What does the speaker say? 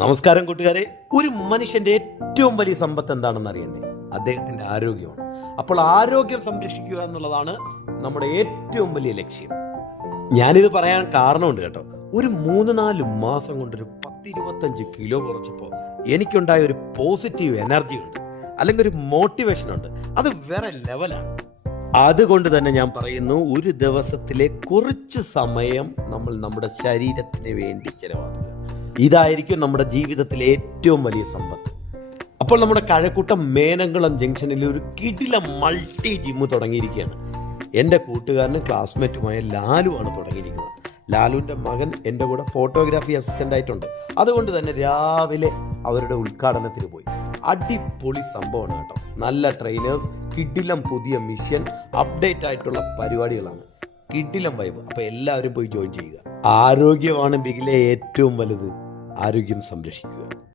നമസ്കാരം കൂട്ടുകാരെ. ഒരു മനുഷ്യന്റെ ഏറ്റവും വലിയ സമ്പത്ത് എന്താണെന്ന് അറിയണ്ടേ? അദ്ദേഹത്തിന്റെ ആരോഗ്യമാണ്. അപ്പോൾ ആരോഗ്യം സംരക്ഷിക്കുക എന്നുള്ളതാണ് നമ്മുടെ ഏറ്റവും വലിയ ലക്ഷ്യം. ഞാനിത് പറയാൻ കാരണമുണ്ട് കേട്ടോ. ഒരു 3-4 മാസം കൊണ്ടൊരു 10-25 കിലോ കുറച്ചപ്പോൾ എനിക്കുണ്ടായ ഒരു പോസിറ്റീവ് എനർജി ഉണ്ട്, അല്ലെങ്കിൽ ഒരു മോട്ടിവേഷൻ ഉണ്ട്. അത് വേറെ ലെവലാണ്. അതുകൊണ്ട് തന്നെ ഞാൻ പറയുന്നു, ഒരു ദിവസത്തിലെ കുറച്ച് സമയം നമ്മൾ നമ്മുടെ ശരീരത്തിന് വേണ്ടി ചെലവാക്കുക. ഇതായിരിക്കും നമ്മുടെ ജീവിതത്തിലെ ഏറ്റവും വലിയ സമ്പത്ത്. അപ്പോൾ നമ്മുടെ കഴക്കൂട്ടം മേനംകുളം ജംഗ്ഷനിൽ ഒരു കിടിലം മൾട്ടി ജിമ്മ് തുടങ്ങിയിരിക്കുകയാണ്. എൻ്റെ കൂട്ടുകാരനും ക്ലാസ്മേറ്റുമായ ലാലുവാണ് തുടങ്ങിയിരിക്കുന്നത്. ലാലുവിൻ്റെ മകൻ എൻ്റെ കൂടെ ഫോട്ടോഗ്രാഫി അസിസ്റ്റൻ്റ് ആയിട്ടുണ്ട്. അതുകൊണ്ട് തന്നെ രാവിലെ അവരുടെ ഉദ്ഘാടനത്തിന് പോയി. അടിപൊളി സംഭവമാണ് കേട്ടോ. നല്ല ട്രെയിനേഴ്സ്, കിടിലം പുതിയ മിഷൻ, അപ്ഡേറ്റ് ആയിട്ടുള്ള പരിപാടികളാണ്. കിടിലം വൈബ്. അപ്പോൾ എല്ലാവരും പോയി ജോയിൻ ചെയ്യുക. ആരോഗ്യമാണ് ബിഗിലെ ഏറ്റവും വലുത്. ആരോഗ്യം സംരക്ഷിക്കുക.